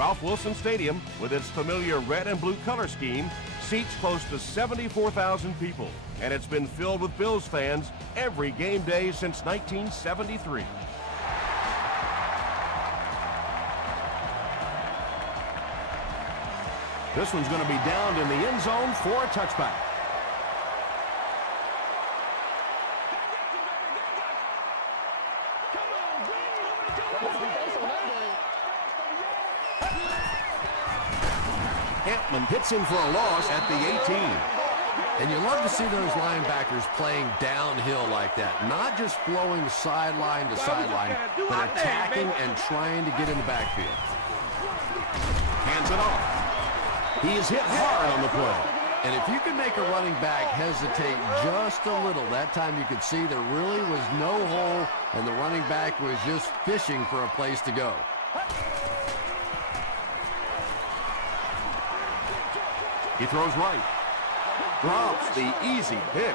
Ralph Wilson Stadium, with its familiar red and blue color scheme, seats close to 74,000 people, and it's been filled with Bills fans every game day since 1973. This one's going to be downed in the end zone for a touchback. Hampman hits him for a loss at the 18. And you love to see those linebackers playing downhill like that. Not just flowing sideline to sideline, but attacking and trying to get in the backfield. Hands it off. He is hit hard on the play. And if you can make a running back hesitate just a little, that time you could see there really was no hole, and the running back was just fishing for a place to go. He throws right. Drops the easy pick.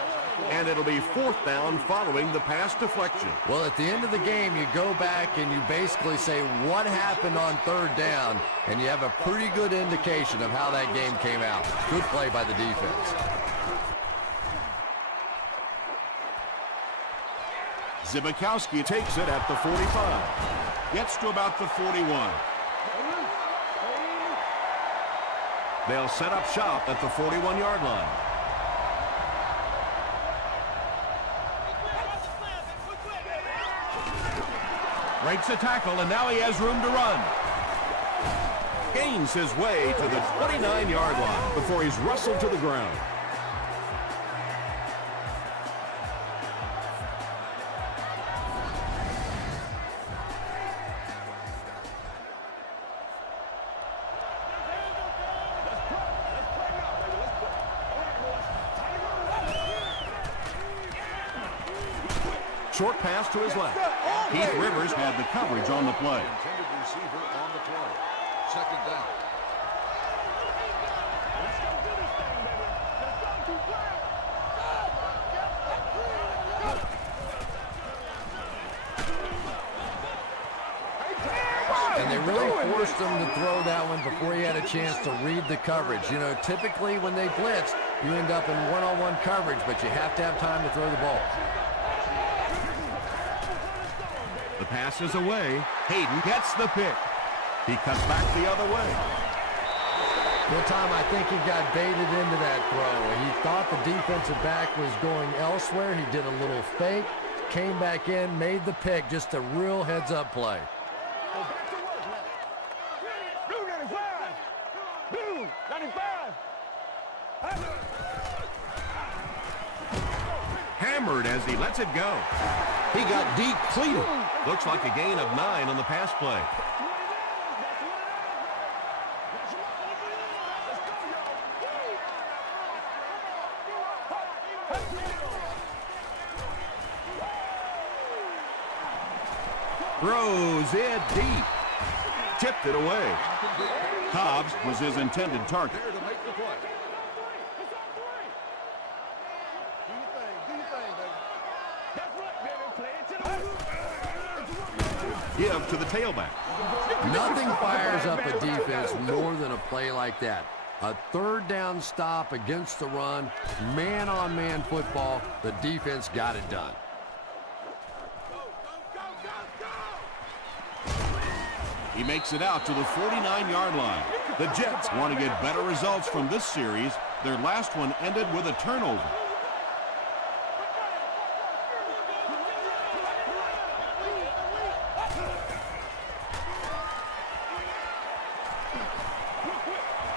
And it'll be 4th down following the pass deflection. Well, at the end of the game, you go back and you basically say what happened on 3rd down, and you have a pretty good indication of how that game came out. Good play by the defense. Zbikowski takes it at the 45. Gets to about the 41. They'll set up shop at the 41-yard line. Breaks a tackle, and now he has room to run. Gains his way to the 29-yard line before he's wrestled to the ground. Short pass to his left. Keith Rivers had the coverage on the play. Intended receiver on the play. 2nd down. And they really forced him to throw that one before he had a chance to read the coverage. You know, typically when they blitz, you end up in one-on-one coverage, but you have to have time to throw the ball. The pass is away. Hayden gets the pick. He cuts back the other way. Well, Tom, I think he got baited into that throw. He thought the defensive back was going elsewhere. He did a little fake, came back in, made the pick. Just a real heads-up play. Hammered as he lets it go. He got depleted. Looks like a gain of 9 on the pass play. Throws it deep. Tipped it away. Hobbs was his intended target. There to make the play. Give to the tailback. Nothing fires up a defense more than a play like that. A 3rd down stop against the run, man-on-man football. The defense got it done. He makes it out to the 49-yard line. The Jets want to get better results from this series. Their last one ended with a turnover.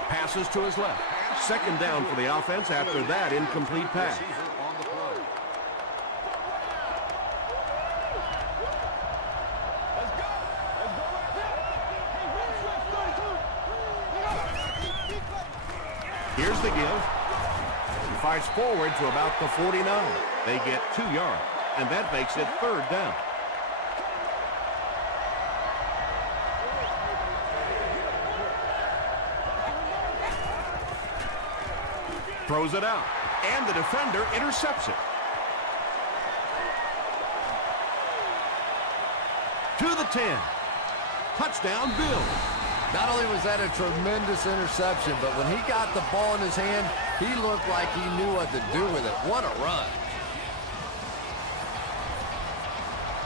Passes to his left. 2nd down for the offense after that incomplete pass. Receiver on the play. Here's the give. He fires forward to about the 49. They get 2 yards, and that makes it 3rd down. Throws it out, and the defender intercepts it. To the 10. Touchdown, Bills. Not only was that a tremendous interception, but when he got the ball in his hand, he looked like he knew what to do with it. What a run.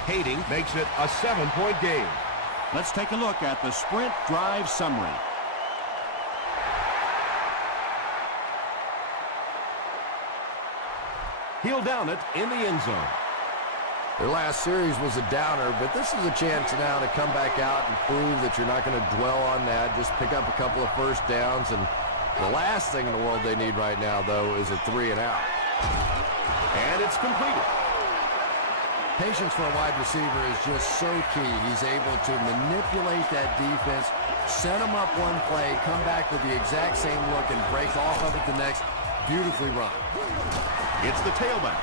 Hating makes it a 7-point game. Let's take a look at the sprint drive summary. He'll down it in the end zone. Their last series was a downer, but this is a chance now to come back out and prove that you're not going to dwell on that. Just pick up a couple of first downs, and the last thing in the world they need right now, though, is a 3-and-out. And it's completed. Patience for a wide receiver is just so key. He's able to manipulate that defense, set them up one play, come back with the exact same look, and break off of it the next. Beautifully run. It's the tailback.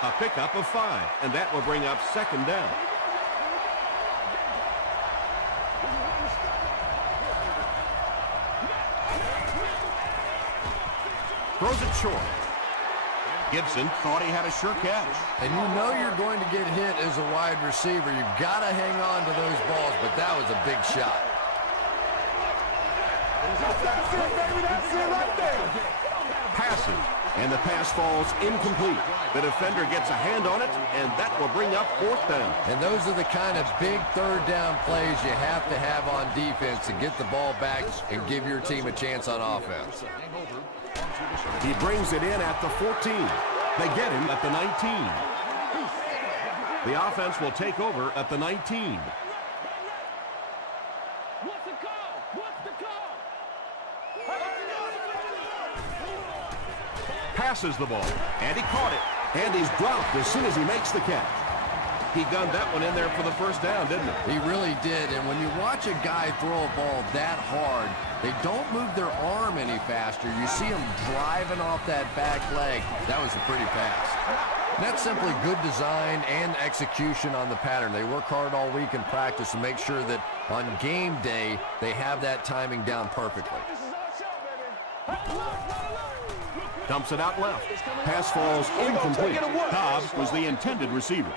A pickup of 5, and that will bring up 2nd down. Throws it short. Gibson thought he had a sure catch. And you know you're going to get hit as a wide receiver. You've got to hang on to those balls, but that was a big shot. Passes, and the pass falls incomplete. The defender gets a hand on it, and that will bring up 4th down. And those are the kind of big 3rd down plays you have to have on defense to get the ball back and give your team a chance on offense. He brings it in at the 14. They get him at the 19. The offense will take over at the 19. What's the call? What's the call? Passes the ball, and he caught it. And he's dropped as soon as he makes the catch. He gunned that one in there for the 1st down, didn't he? He really did. And when you watch a guy throw a ball that hard, they don't move their arm any faster. You see him driving off that back leg. That was a pretty pass. And that's simply good design and execution on the pattern. They work hard all week in practice to make sure that on game day, they have that timing down perfectly. Dumps it out left. Pass falls incomplete. Cobb was the intended receiver.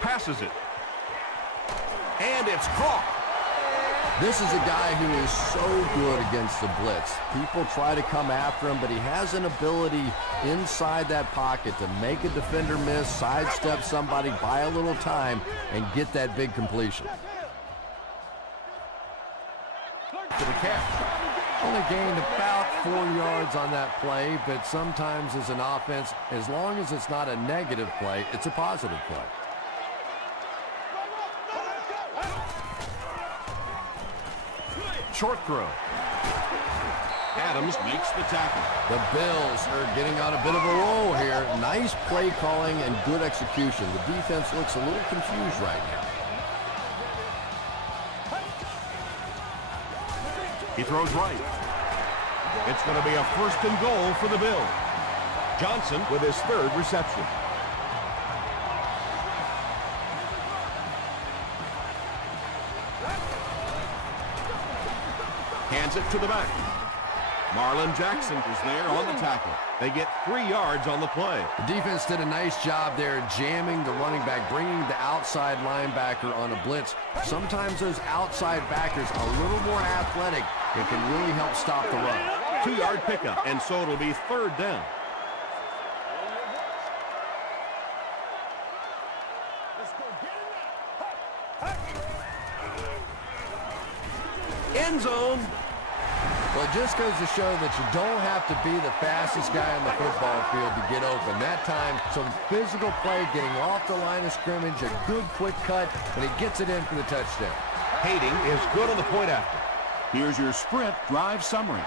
Passes it. And it's caught. This is a guy who is so good against the blitz. People try to come after him, but he has an ability inside that pocket to make a defender miss, sidestep somebody, buy a little time, and get that big completion. To the catch. Only gained about 4 yards on that play, but sometimes as an offense, as long as it's not a negative play, it's a positive play. Short throw. Adams makes the tackle. The Bills are getting on a bit of a roll here. Nice play calling and good execution. The defense looks a little confused right now. He throws right. It's going to be a 1st and goal for the Bills. Johnson with his 3rd reception. Hands it to the back. Marlon Jackson is there on the tackle. They get 3 yards on the play. The defense did a nice job there jamming the running back, bringing the outside linebacker on a blitz. Sometimes those outside backers are a little more athletic and can really help stop the run. 2-yard pickup, and so it'll be 3rd down. End zone. Well, it just goes to show that you don't have to be the fastest guy on the football field to get open. That time, some physical play, getting off the line of scrimmage, a good quick cut, and he gets it in for the touchdown. Hating is good on the point after. Here's your sprint drive summary.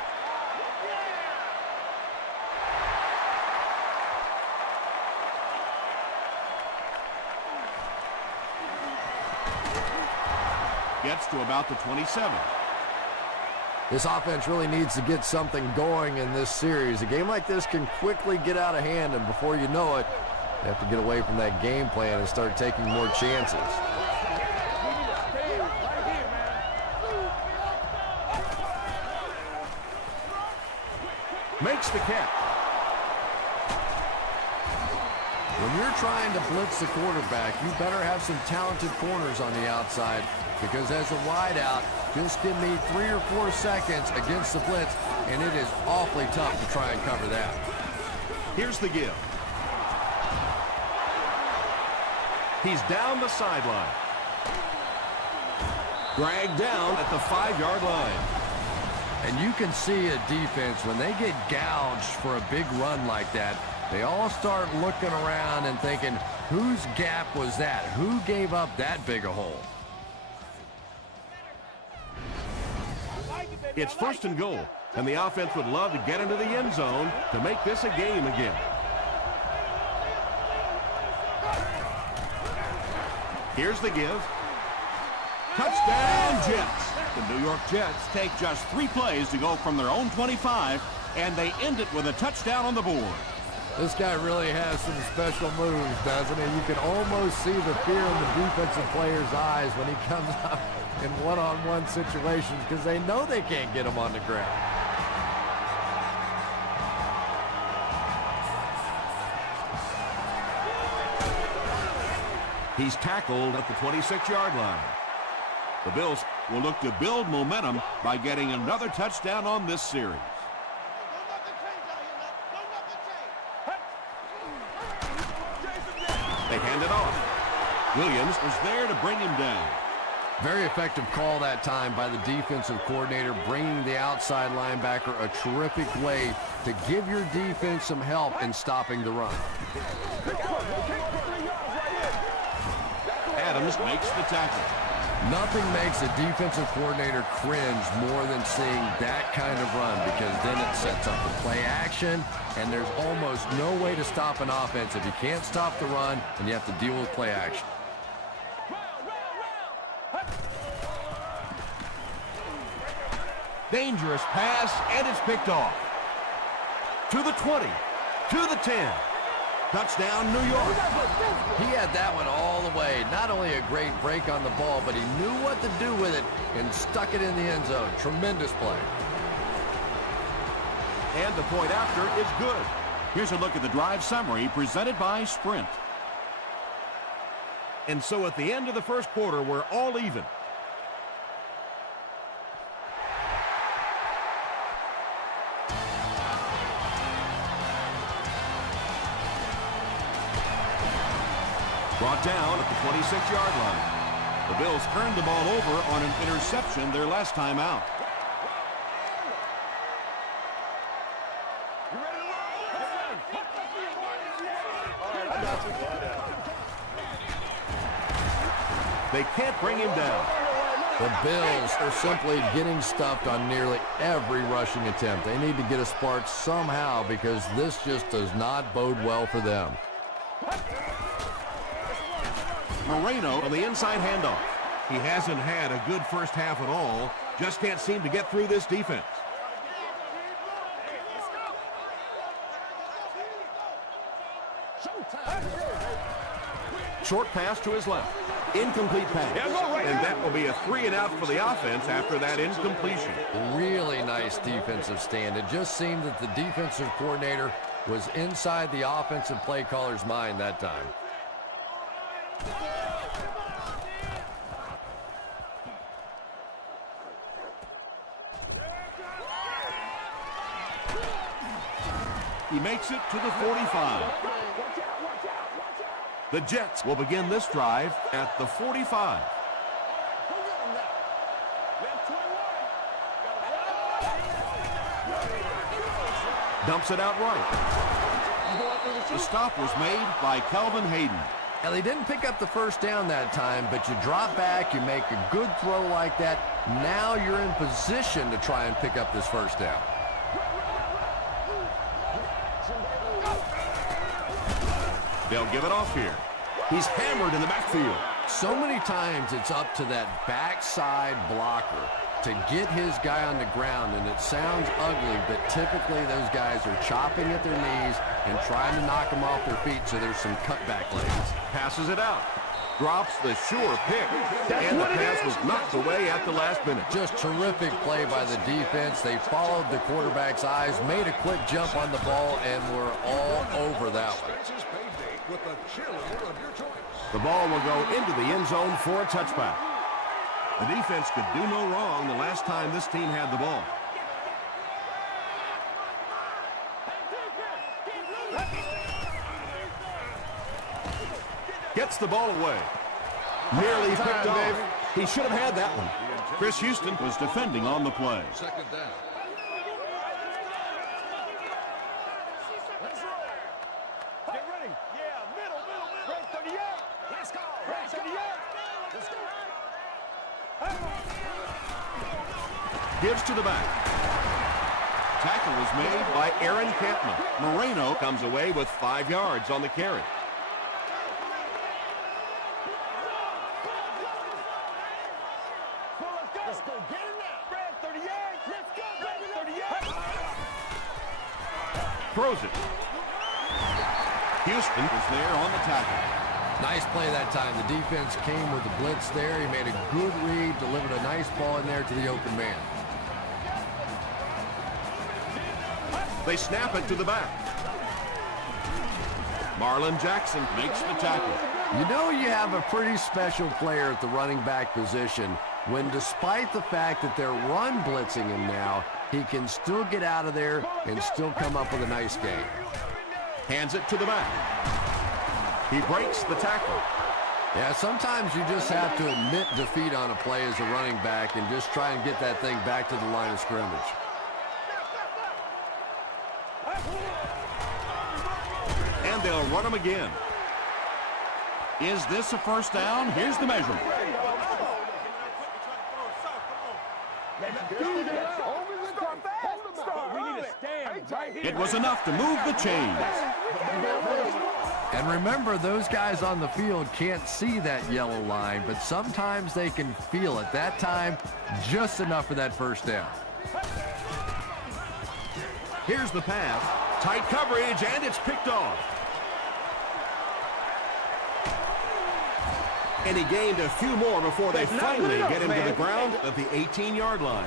Gets to about the 27. This offense really needs to get something going in this series. A game like this can quickly get out of hand, and before you know it, you have to get away from that game plan and start taking more chances. Makes makes the catch. When you're trying to blitz the quarterback, you better have some talented corners on the outside, because as a wideout, just give me 3 or 4 seconds against the blitz, and it is awfully tough to try and cover that. Here's the give. He's down the sideline. Dragged down at the 5-yard line. And you can see a defense, when they get gouged for a big run like that, they all start looking around and thinking, whose gap was that? Who gave up that big a hole? It's 1st and goal, and the offense would love to get into the end zone to make this a game again. Here's the give. Touchdown, Jets. The New York Jets take just 3 plays to go from their own 25, and they end it with a touchdown on the board. This guy really has some special moves, doesn't he? You can almost see the fear in the defensive player's eyes when he comes up in one-on-one situations, because they know they can't get him on the ground. He's tackled at the 26-yard line. The Bills will look to build momentum by getting another touchdown on this series. They hand it off. Williams Was there to bring him down. Very effective call that time by the defensive coordinator, bringing the outside linebacker a terrific way to give your defense some help in stopping the run. Adams makes the tackle. Nothing makes a defensive coordinator cringe more than seeing that kind of run, because then it sets up the play action, and there's almost no way to stop an offense if you can't stop the run and you have to deal with play action. Dangerous pass, and it's picked off. To the 20, to the 10. Touchdown, New York. He had that one all the way. Not only a great break on the ball, but he knew what to do with it and stuck it in the end zone. Tremendous play. And the point after is good. Here's a look at the drive summary presented by Sprint. And so at the end of the first quarter, we're all even. Brought down at the 26-yard line. The Bills turned the ball over on an interception their last time out. They can't bring him down. The Bills are simply getting stuffed on nearly every rushing attempt. They need to get a spark somehow, because this just does not bode well for them. Moreno on the inside handoff. He hasn't had a good first half at all. Just can't seem to get through this defense. Short pass to his left. Incomplete pass. And that will be a 3 and out for the offense after that incompletion. Really nice defensive stand. It just seemed that the defensive coordinator was inside the offensive play caller's mind that time. He makes it to the 45. The Jets will begin this drive at the 45. Dumps it out right. The stop was made by Calvin Hayden. Now, they didn't pick up the first down that time, but you drop back, you make a good throw like that. Now you're in position to try and pick up this first down. They'll give it off here. He's hammered in the backfield. So many times it's up to that backside blocker to get his guy on the ground, and it sounds ugly, but typically those guys are chopping at their knees and trying to knock them off their feet so there's some cutback legs. Passes it out. Drops the sure pick. And the pass was knocked away at the last minute. Just terrific play by the defense. They followed the quarterback's eyes, made a quick jump on the ball, and were all over that one. The ball will go into the end zone for a touchback. The defense could do no wrong the last time this team had the ball. Gets the ball away. Nearly picked off. He should have had that one. Chris Houston was defending on the play. Second down. Get ready. Yeah, middle. Red 38. Let's go. Red 38. Let's go. Gives to the back. Tackle was made by Aaron Campman. Moreno comes away with 5 yards on the carry. Let's go. Get it now. Red 38. Let's go. Red 38. Throws it. Houston was there on the tackle. Nice play that time. The defense came with the blitz there. He made a good read, delivered a nice ball in there to the open man. They snap it to the back. Marlon Jackson makes the tackle. You know you have a pretty special player at the running back position when, despite the fact that they're run blitzing him now, he can still get out of there and still come up with a nice game. Hands it to the back. He breaks the tackle. Yeah, sometimes you just have to admit defeat on a play as a running back and just try and get that thing back to the line of scrimmage. And they'll run him again. Is this a first down? Here's the measurement. We need to stand right here. It was enough to move the chains. And remember, those guys on the field can't see that yellow line, but sometimes they can feel it. That time, just enough for that first down. Here's the pass. Tight coverage, and it's picked off. And he gained a few more before they finally get him to the ground at the 18-yard line.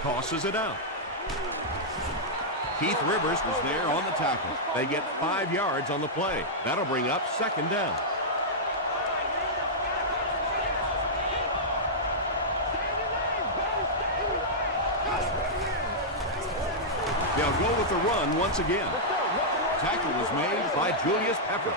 Tosses it out. Keith Rivers was there on the tackle. They get 5 yards on the play. That'll bring up second down. They'll go with the run once again. Tackle was made by Julius Pepper.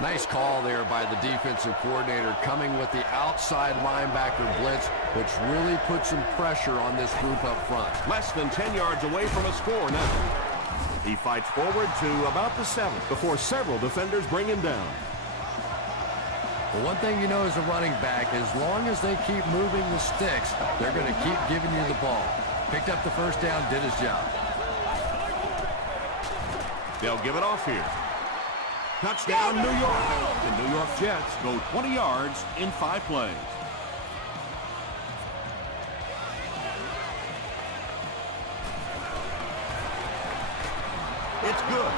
Nice call there by the defensive coordinator, coming with the outside linebacker blitz, which really put some pressure on this group up front. Less than 10 yards away from a score now. He fights forward to about the 7 before several defenders bring him down. Well, one thing you know as a running back, as long as they keep moving the sticks, they're going to keep giving you the ball. Picked up the first down, did his job. They'll give it off here. Touchdown, New York. The New York Jets Go 20 yards in 5 plays. It's good.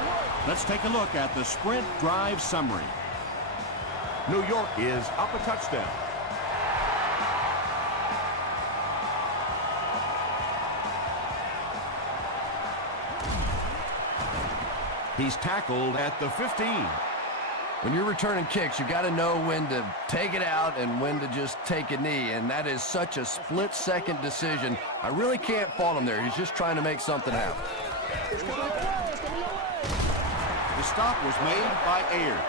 Let's take a look at the sprint drive summary. New York is up a touchdown. He's tackled at the 15. When you're returning kicks, you got to know when to take it out and when to just take a knee, and that is such a split-second decision. I really can't fault him there. He's just trying to make something happen. The stop was made by Ayers.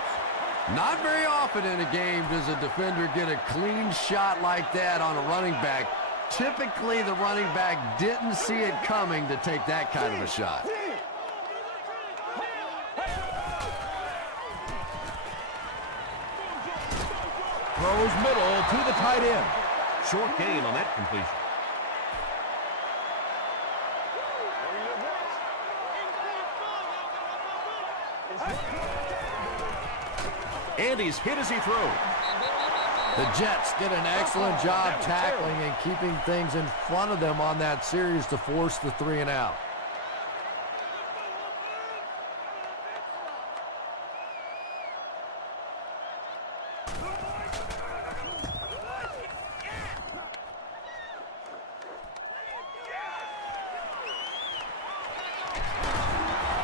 Not very often in a game does a defender get a clean shot like that on a running back. Typically, the running back didn't see it coming to take that kind of a shot. Throws middle to the tight end. Short gain on that completion. And he's hit as he throws. The Jets did an excellent job tackling and keeping things in front of them on that series to force the 3 and out.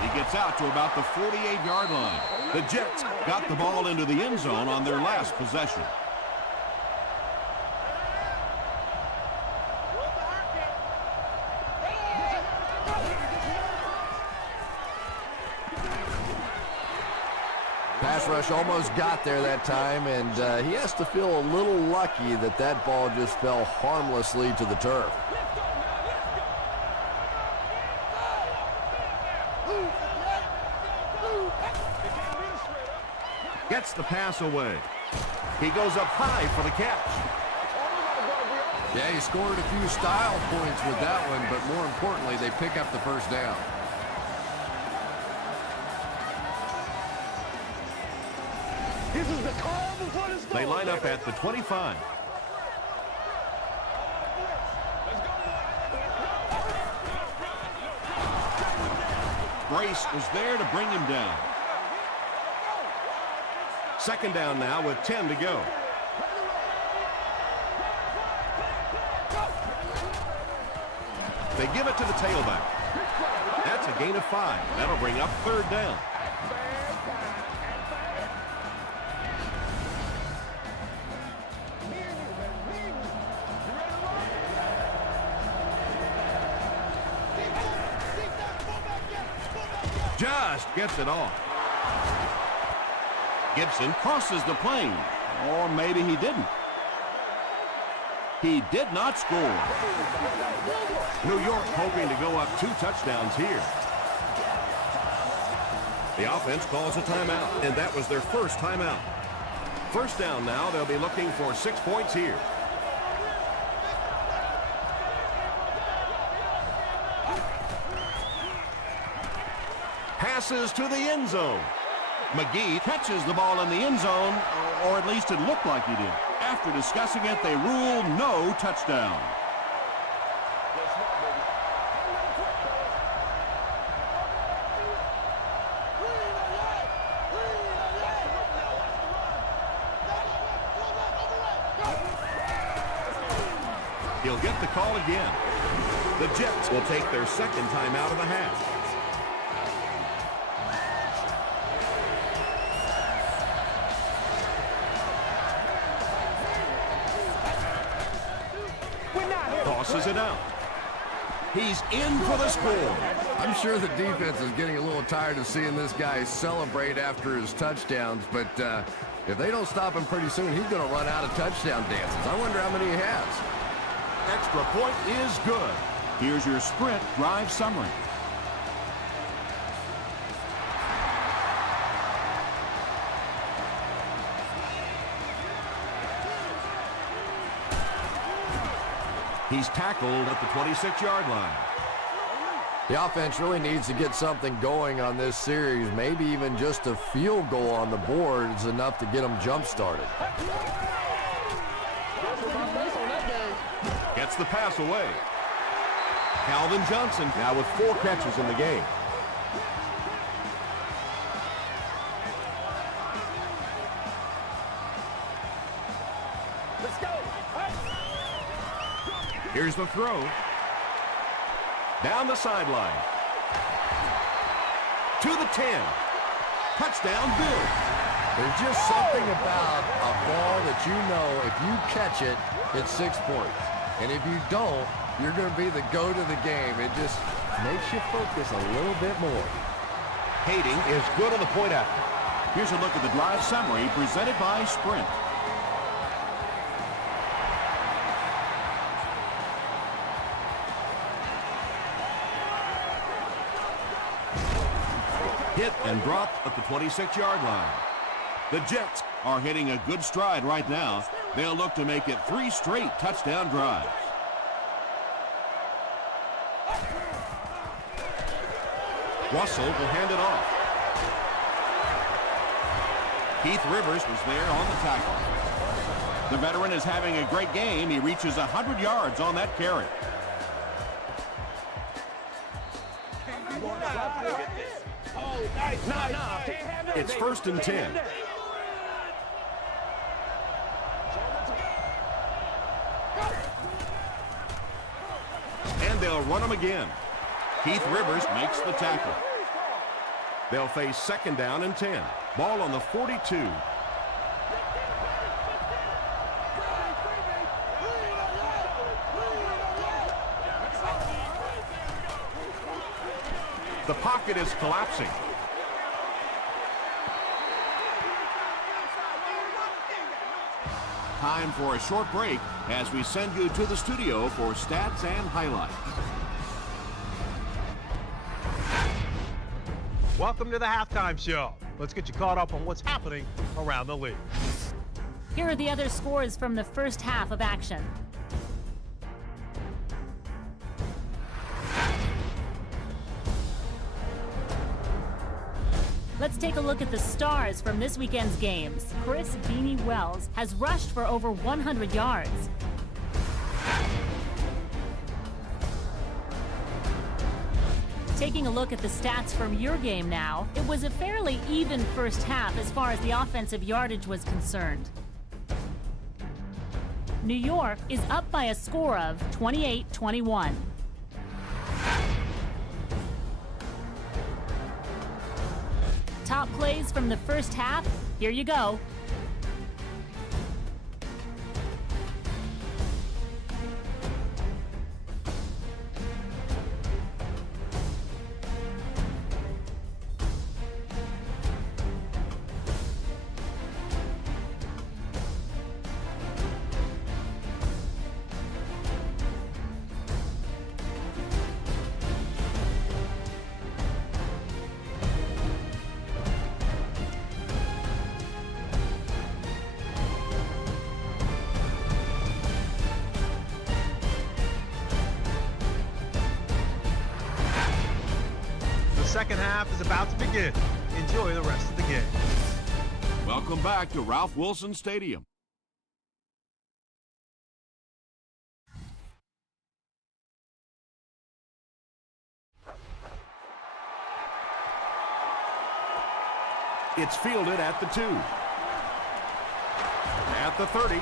He gets out to about the 48-yard line. The Jets got the ball into the end zone on their last possession. Pass rush almost got there that time, and he has to feel a little lucky that that ball just fell harmlessly to the turf. Gets the pass away. He goes up high for the catch. Yeah, he scored a few style points with that one, but more importantly, they pick up the first down. This is the calm before the storm. They line up at the 25. Brace was there to bring him down. Second down now with 10 to go. They give it to the tailback. That's a gain of 5. That'll bring up third down. Just gets it off. Gibson crosses the plane. Or maybe he didn't. He did not score. New York hoping to go up 2 touchdowns here. The offense calls a timeout, and that was their first timeout. First down now, they'll be looking for 6 points here. Passes to the end zone. McGee catches the ball in the end zone, or at least it looked like he did. After discussing it, they rule no touchdown. He'll get the call again. The Jets will take their second time out of the half. Tosses it out. He's in for the score. I'm sure the defense is getting a little tired of seeing this guy celebrate after his touchdowns, but if they don't stop him pretty soon, he's going to run out of touchdown dances. I wonder how many he has. Extra point is good. Here's your sprint drive summary. He's tackled at the 26-yard line. The offense really needs to get something going on this series. Maybe even just a field goal on the board is enough to get them jump-started. Gets the pass away. Calvin Johnson now with 4 catches in the game. Let's go. Here's the throw. Down the sideline. To the 10. Touchdown, Bill. There's just something about a ball that you know if you catch it, it's 6 points. And if you don't, you're going to be the goat of the game. It just makes you focus a little bit more. Hating is good on the point after. Here's a look at the drive summary presented by Sprint. Hit and dropped at the 26-yard line. The Jets Are hitting a good stride right now. They'll look to make it 3 straight touchdown drives. Russell will hand it off. Keith Rivers was there on the tackle. The veteran is having a great game. He reaches 100 yards on that carry. It's 1st and 10. And they'll run him again. Keith Rivers makes the tackle. They'll face 2nd down and 10. Ball on the 42. The pocket is collapsing. Time for a short break as we send you to the studio for stats and highlights. Welcome to the halftime show. Let's get you caught up on what's happening around the league. Here are the other scores from the first half of action. Let's take a look at the stars from this weekend's games. Chris Beanie Wells has rushed for over 100 yards. Taking a look at the stats from your game now, it was a fairly even first half as far as the offensive yardage was concerned. New York is up by a score of 28-21. Top plays from the first half, here you go. Second half is about to begin. Enjoy the rest of the game. Welcome back to Ralph Wilson Stadium. It's fielded at the 2. At the 30.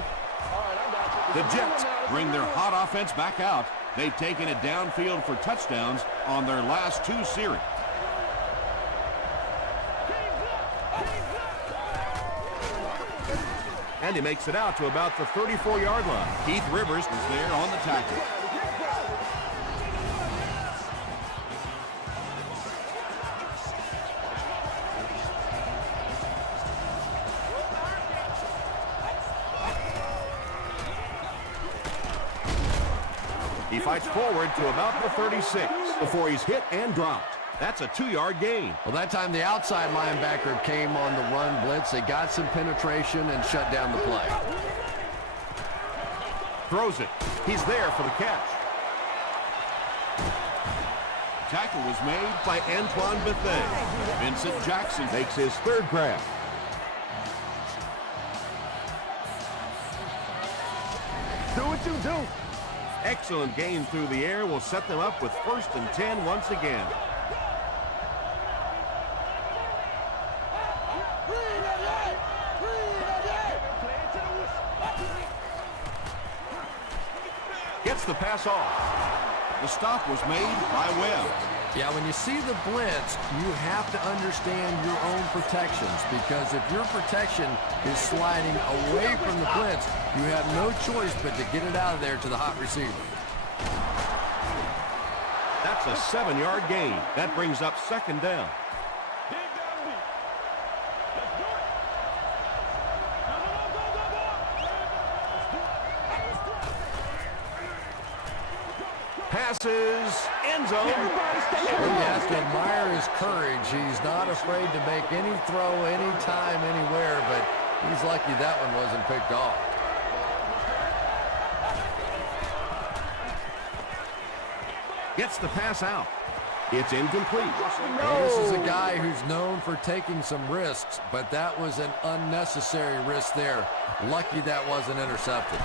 The Jets bring their hot offense back out. They've taken it downfield for touchdowns on their last 2 series. And he makes it out to about the 34-yard line. Keith Rivers was there on the tackle. He fights forward to about the 36 before he's hit and dropped. That's a 2-yard gain. Well, that time the outside linebacker came on the run blitz. They got some penetration and shut down the play. Throws it. He's there for the catch. Tackle was made by Antoine Bethea. Vincent Jackson Makes his 3rd grab. Do what you do. Excellent gain through the air will set them up with 1st and 10 once again. Gets the pass off. The stop was made by Webb. Yeah, when you see the blitz, you have to understand your own protections, because if your protection is sliding away from the blitz, you have no choice but to get it out of there to the hot receiver. That's a 7-yard gain. That brings up 2nd down. Passes, end zone. Well, you have to admire his courage. He's not afraid to make any throw, anytime, anywhere, but he's lucky that one wasn't picked off. Gets the pass out. It's incomplete. And this is a guy who's known for taking some risks, but that was an unnecessary risk there. Lucky that wasn't intercepted.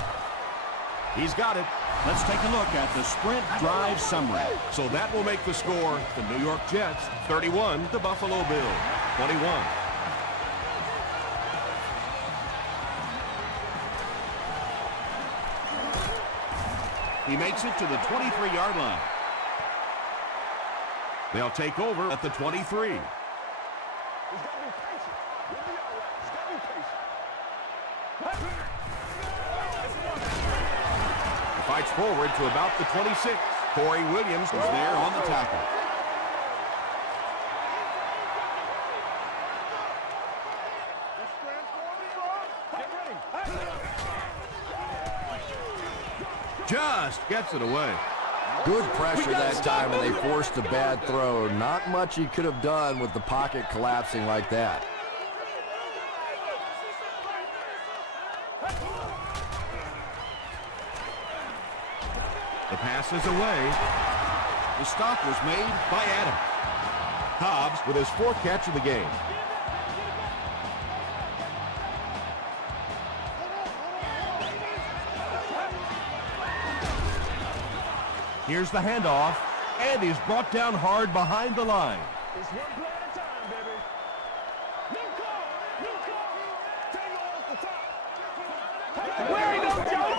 He's got it. Let's take a look at the sprint drive summary. So that will make the score the New York Jets 31, the Buffalo Bills 21. He makes it to the 23-yard line. They'll take over at the 23. He's got to be patient. He'll be all right. He's got to be patient. He fights forward to about the 26. Corey Williams Is there on the tackle. Let's transform it, bro. Get ready. just gets it away. Good pressure that time, and they forced a bad throw. Not much he could have done with the pocket collapsing like that. The pass is away. The stop was made by Adam. Hobbs with his fourth catch of the game. Here's the handoff, and he's brought down hard behind the line. It's one play at a time, baby. New call. Tango off the top. Where he goes, Joe?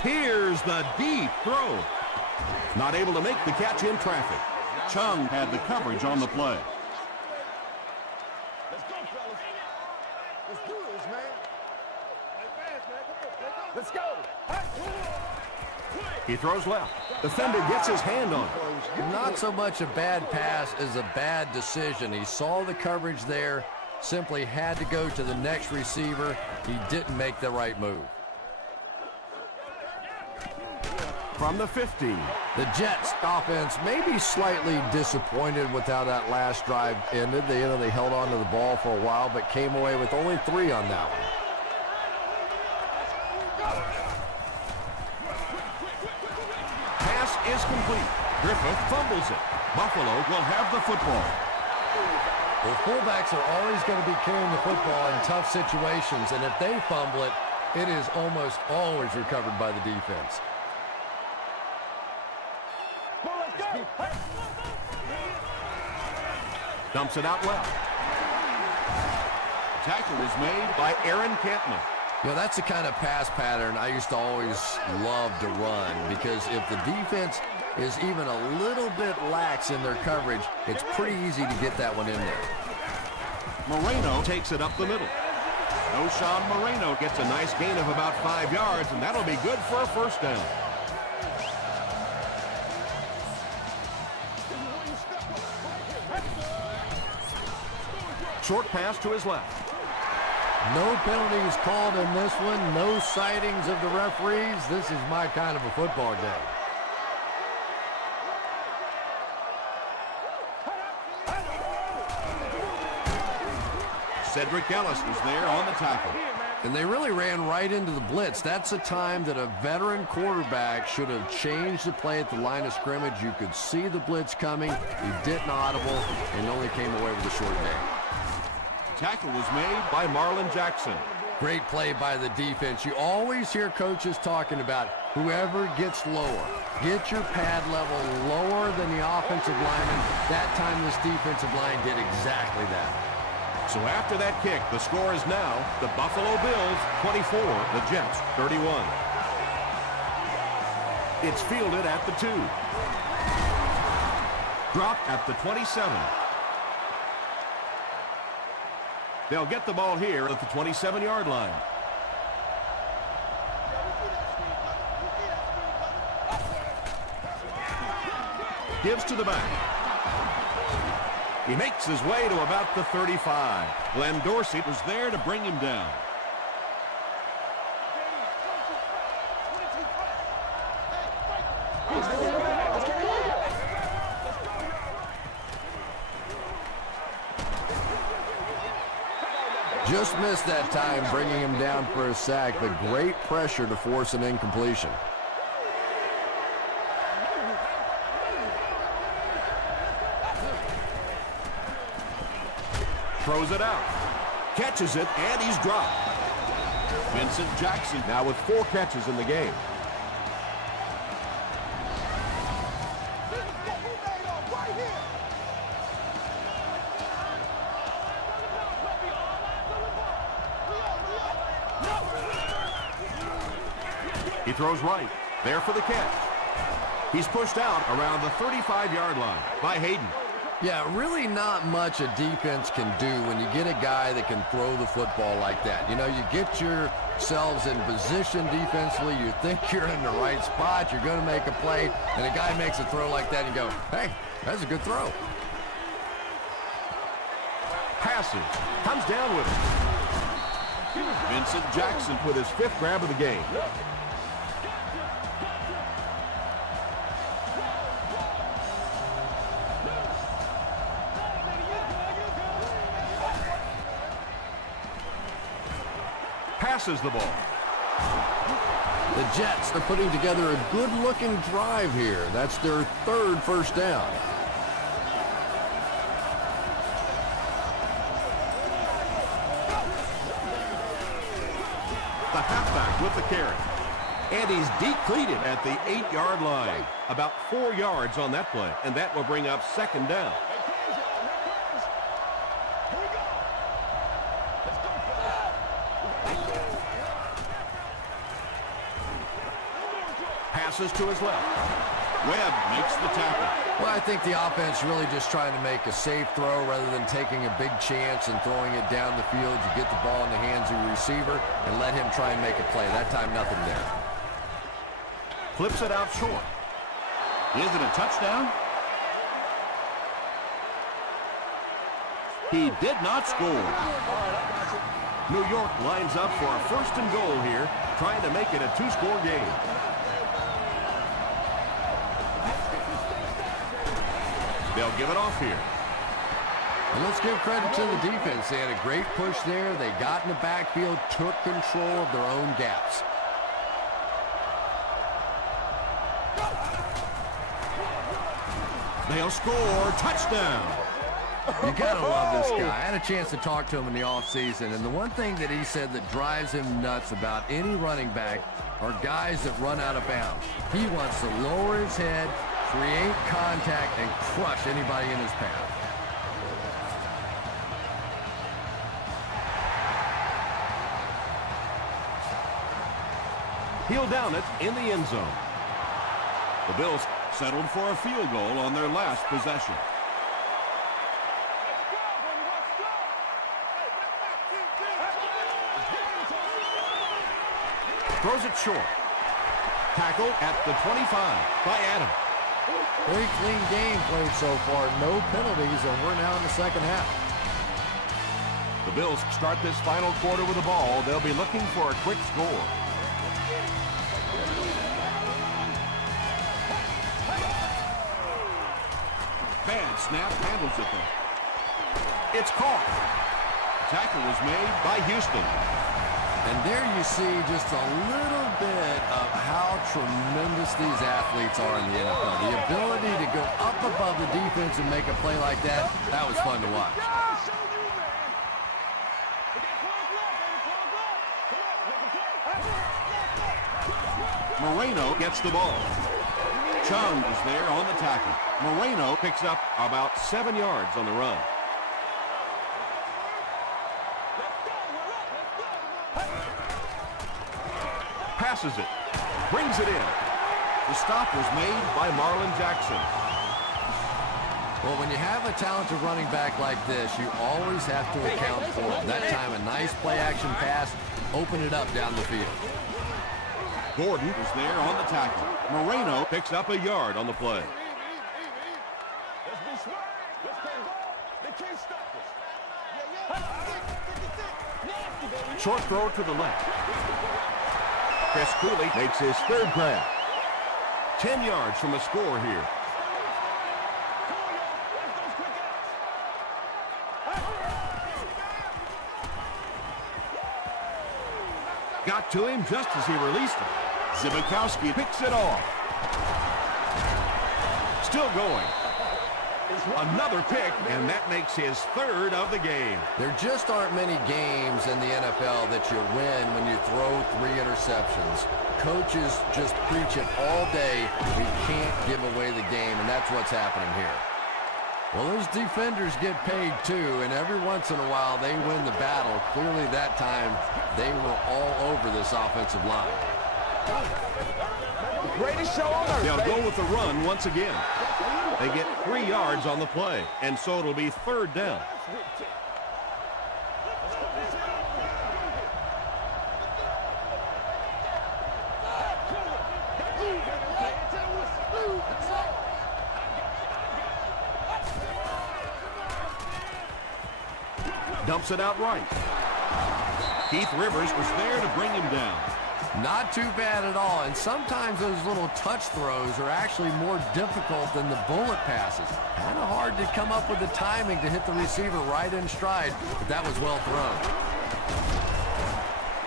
Here's the deep throw. Not able to make the catch in traffic. Chung had the coverage on the play. Let's go, fellas. Let's do this, man. Play fast, man. Come on, let's go. He throws left. Defender gets his hand on it. Not so much a bad pass as a bad decision. He saw the coverage there, simply had to go to the next receiver. He didn't make the right move. From the 50. The Jets offense may be slightly disappointed with how that last drive ended. They held on to the ball for a while, but came away with only 3 on that one. Pass is complete. Griffith fumbles it. Buffalo will have the football. Well, fullbacks are always going to be carrying the football in tough situations, and if they fumble it, it is almost always recovered by the defense. Dumps it out left. Tackle was made By Aaron Campman. You know, that's the kind of pass pattern I used to always love to run, because if the defense is even a little bit lax in their coverage, it's pretty easy to get that one in there. Moreno takes it up the middle. O'Shawn Moreno gets a nice gain of about 5 yards, and that'll be good for a first down. Short pass to his left. No penalties called in this one. No sightings of the referees. This is my kind of a football game. Cedric Ellis was there on the tackle. And they really ran right into the blitz. That's a time that a veteran quarterback should have changed the play at the line of scrimmage. You could see the blitz coming. He didn't audible and only came away with a short gain. Tackle was made by Marlon Jackson. Great play by the defense. You always hear coaches talking about whoever gets lower. Get your pad level lower than the offensive lineman. That time this defensive line did exactly that. So after that kick, the score is now the Buffalo Bills 24, the Jets 31. It's fielded at the 2. Dropped at the 27. They'll get the ball here at the 27-yard line. Gives to the back. He makes his way to about the 35. Glenn Dorsey was there to bring him down. Just missed that time, bringing him down for a sack, but great pressure to force an incompletion. Throws it out. Catches it, and he's dropped. Vincent Jackson Now with 4 catches in the game. He throws right. There for the catch. He's pushed out around the 35-yard line by Hayden. Yeah, really not much a defense can do when you get a guy that can throw the football like that. You know, you get yourselves in position defensively. You think you're in the right spot. You're going to make a play, and a guy makes a throw like that, and you go, hey, that's a good throw. Passes. Comes down with it. Vincent Jackson With his 5th grab of the game. Passes the ball. The Jets are putting together a good-looking drive here. That's their 3rd first down. The halfback with the carry. And he's depleted at the 8-yard line. About 4 yards on that play, and that will bring up 2nd down. Passes to his left. Webb makes the tackle. Well, I think the offense really just trying to make a safe throw rather than taking a big chance and throwing it down the field. You get the ball in the hands of your receiver and let him try and make a play. That time, nothing there. Flips it out short. Is it a touchdown? He did not score. New York lines up for a 1st and goal here, trying to make it a 2-score game. They'll give it off here. And let's give credit to the defense. They had a great push there. They got in the backfield, took control of their own gaps. They'll score. Touchdown. You gotta love this guy. I had a chance to talk to him in the offseason, and the one thing that he said that drives him nuts about any running back are guys that run out of bounds. He wants to lower his head, create contact, and crush anybody in his path. He'll down it in the end zone. The Bills settled for a field goal on their last possession. Throws it short. Tackle at the 25 by Adam. Very clean game played so far. No penalties, and we're now in the second half. The Bills start this final quarter with the ball. They'll be looking for a quick score. Bad snap, handles it though. It's caught. Tackle was made by Houston. And there you see just a little bit of how tremendous these athletes are in the NFL. The ability to go up above the defense and make a play like that, that was fun to watch. Moreno gets the ball. Chung is there on the tackle. Moreno picks up about 7 yards on the run. Passes it. Brings it in. The stop was made by Marlon Jackson. Well, when you have a talented running back like this, you always have to account for him. That time, a nice play-action pass, open it up down the field. Gordon is there on the tackle. Moreno picks up a yard on the play. Let's be smart. Let's play ball. They can't stop us. Short throw to the left. Chris Cooley makes his 3rd grab. 10 yards from a score here. Got to him just as he released him. Zibikowski Picks it off. Still going. Another pick, and that makes his third of the game. There just aren't many games in the NFL that you win when you throw 3 interceptions. Coaches just preach it all day. We can't give away the game, and that's what's happening here. Well, those defenders get paid too, and every once in a while they win the battle. Clearly that time they were all over this offensive line. Greatest show on earth. They'll baby. go with the run once again. They get 3 yards on the play, and so it'll be third down. Dumps it out right. Keith Rivers was there to bring him down. Not too bad at all, and sometimes those little touch throws are actually more difficult than the bullet passes. Kind of hard to come up with the timing to hit the receiver right in stride, but that was well thrown.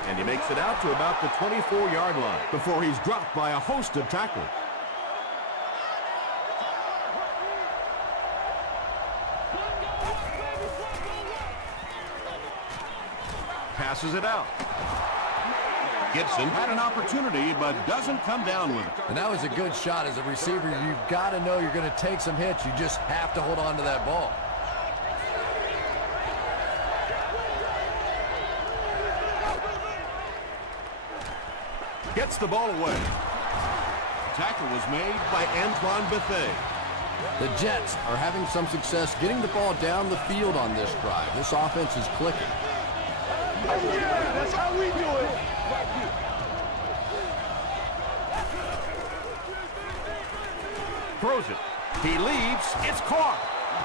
And he makes it out to about the 24-yard line before he's dropped by a host of tacklers. Passes it out. Gibson Had an opportunity, but doesn't come down with it. And that was a good shot. As a receiver, you've got to know you're going to take some hits. You just have to hold on to that ball. gets the ball away. Tackle was made by Antoine Bethea. The Jets are having some success getting the ball down the field on this drive. This offense is clicking. Yeah, that's how we do it. Throws it. He leaps. It's caught.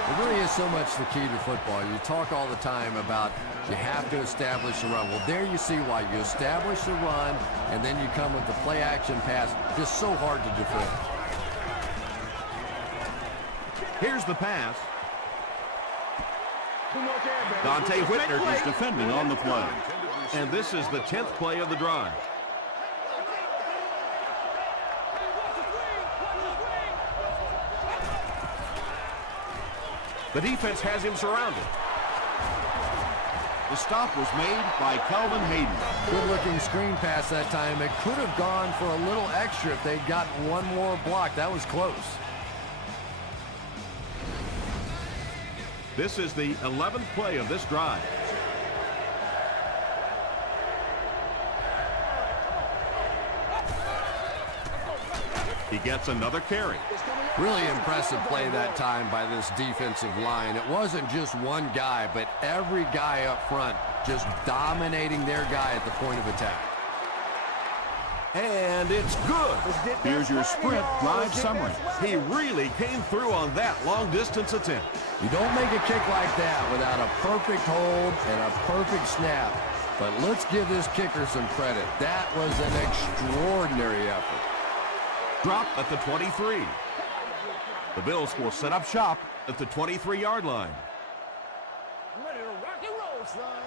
It really is so much the key to football. You talk all the time about you have to establish the run. Well, there you see why. You establish the run, and then you come with the play-action pass. Just so hard to defend. Here's the pass. Too much air, baby. Dante Whitner Is defending on the play. And this is the 10th play of the drive. The defense has him surrounded. The stop was made by Calvin Hayden. Good-looking screen pass that time. It could have gone for a little extra if they'd gotten one more block. That was close. This is the 11th play of this drive. He gets another carry. Really impressive play that time by this defensive line. It wasn't just one guy, but every guy up front just dominating their guy at the point of attack. And it's good. Here's your sprint drive summary. He really came through on that long-distance attempt. You don't make a kick like that without a perfect hold and a perfect snap. But let's give this kicker some credit. That was an extraordinary effort. Dropped at the 23. The Bills will set up shop at the 23-yard line. I'm ready to rock and roll, son.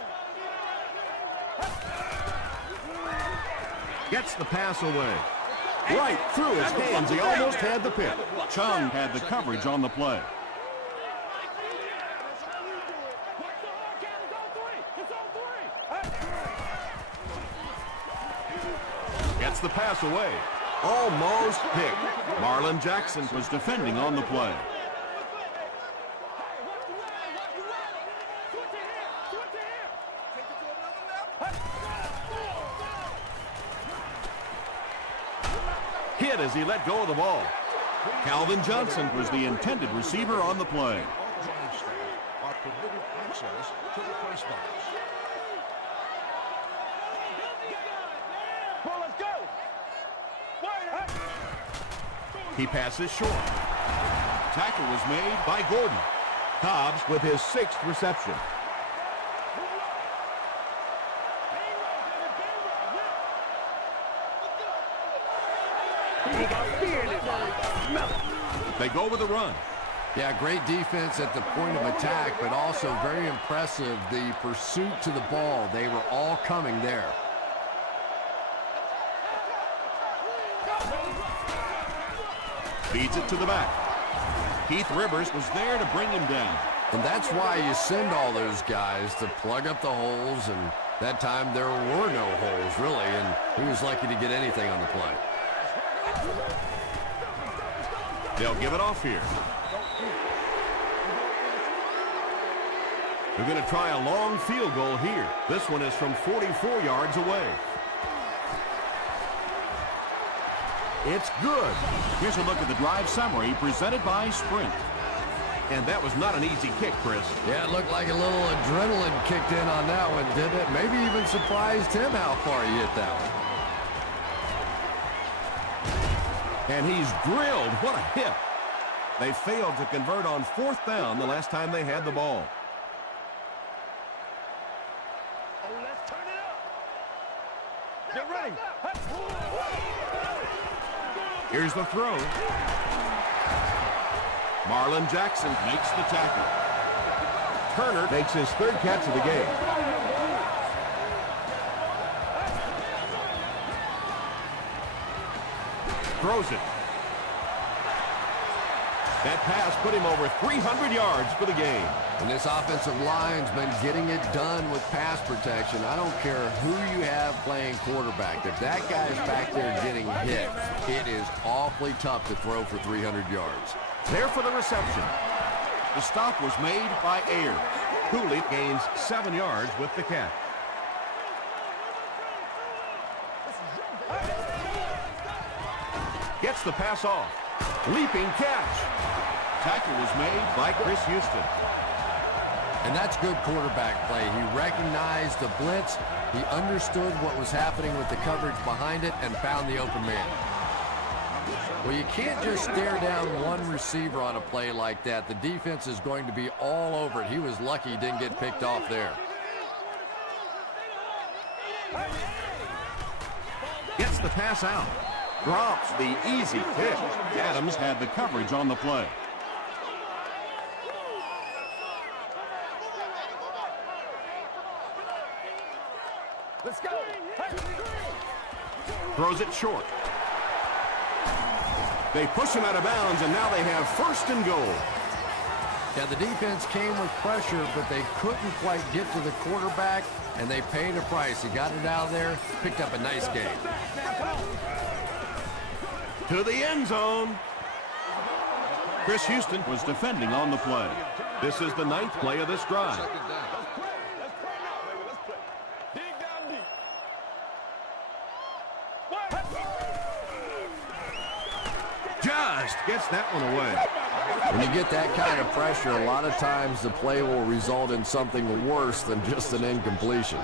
Gets the pass away. Right through his hands. He almost had the pick. Chung had the coverage on the play. Gets the pass away. Almost picked. Marlon Jackson Was defending on the play. hit as he let go of the ball. Calvin Johnson Was the intended receiver on the play. Are permitted access to the press box. Well, let's go. He passes short. Tackle was made by Gordon. Cobbs with his 6th reception. They go with the run. Yeah, great defense at the point of attack, but also very impressive the pursuit to the ball. They were all coming there. Feeds it to the back. Keith Rivers was there to bring him down. And that's why you send all those guys to plug up the holes, and that time there were no holes, really, and he was lucky to get anything on the play. They'll give it off here. They're going to try a long field goal here. This one is from 44 yards away. It's good. Here's a look at the drive summary presented by Sprint. And that was not an easy kick, Chris. Yeah, it looked like a little adrenaline kicked in on that one, didn't it? Maybe even surprised him how far he hit that one. And he's drilled. What a hit. They failed to convert on 4th down the last time they had the ball. Oh, let's turn it up. Get ready. Here's the throw. Marlon Jackson makes the tackle. Turner makes his 3rd catch of the game. Throws it. That pass put him over 300 yards for the game. And this offensive line's been getting it done with pass protection. I don't care who you have playing quarterback. If that guy's back there getting hit, it is awfully tough to throw for 300 yards. There for the reception. The stop was made by Ayers. Cooley gains 7 yards with the catch. Gets the pass off. Leaping catch. Tackle was made By Chris Houston. And that's good quarterback play. He recognized the blitz. He understood what was happening with the coverage behind it and found the open man. Well, you can't just stare down one receiver on a play like that. The defense is going to be all over it. He was lucky he didn't get picked off there. Gets the pass out. Drops the easy pick. Adams had the coverage on the play. Let's go. Throws it short. They push him out of bounds, and now they have 1st and goal. Yeah, the defense came with pressure, but they couldn't quite get to the quarterback, and they paid a price. He got it out of there, picked up a nice game. To the end zone. Chris Houston was defending on the play. This is the 9th play of this drive. Just gets that one away. When you get that kind of pressure, a lot of times the play will result in something worse than just an incompletion.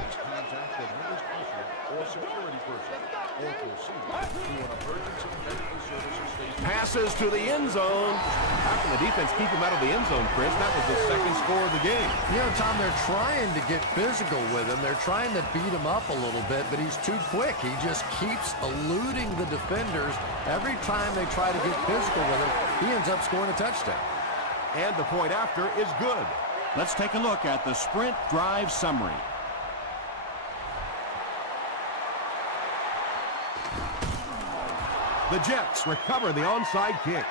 Passes to the end zone. How can the defense keep him out of the end zone, Chris? That was the 2nd score of the game. You know, Tom, they're trying to get physical with him. They're trying to beat him up a little bit, but he's too quick. He just keeps eluding the defenders. Every time they try to get physical with him, he ends up scoring a touchdown. And the point after is good. Let's take a look at the Sprint drive summary. The Jets recover the onside kick.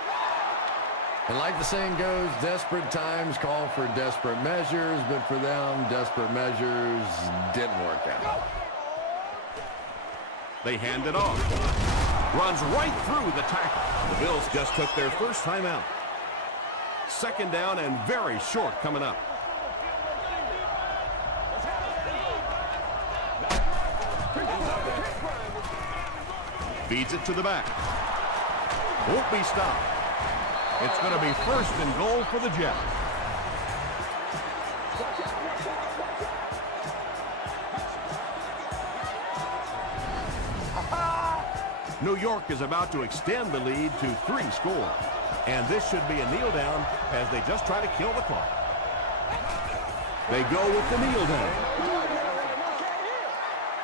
And like the saying goes, desperate times call for desperate measures, but for them, desperate measures didn't work out. They hand it off. Runs right through the tackle. The Bills just took their 1st time out. 2nd down and very short coming up. Feeds it to the back. Won't be stopped. It's going to be 1st and goal for the Jets. New York is about to extend the lead to 3 scores. And this should be a kneel down as they just try to kill the clock. They go with the kneel down.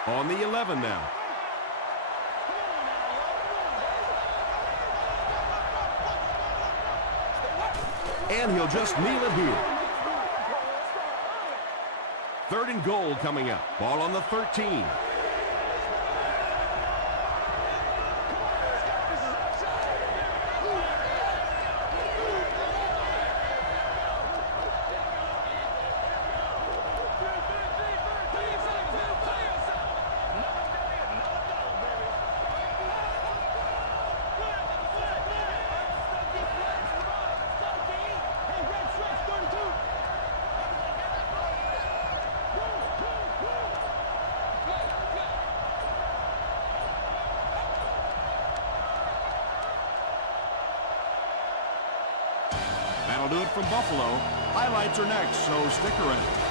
On the 11 now. And he'll just kneel it here. 3rd and goal coming up. Ball on the 13. That'll do it from Buffalo. Highlights are next, so stick around.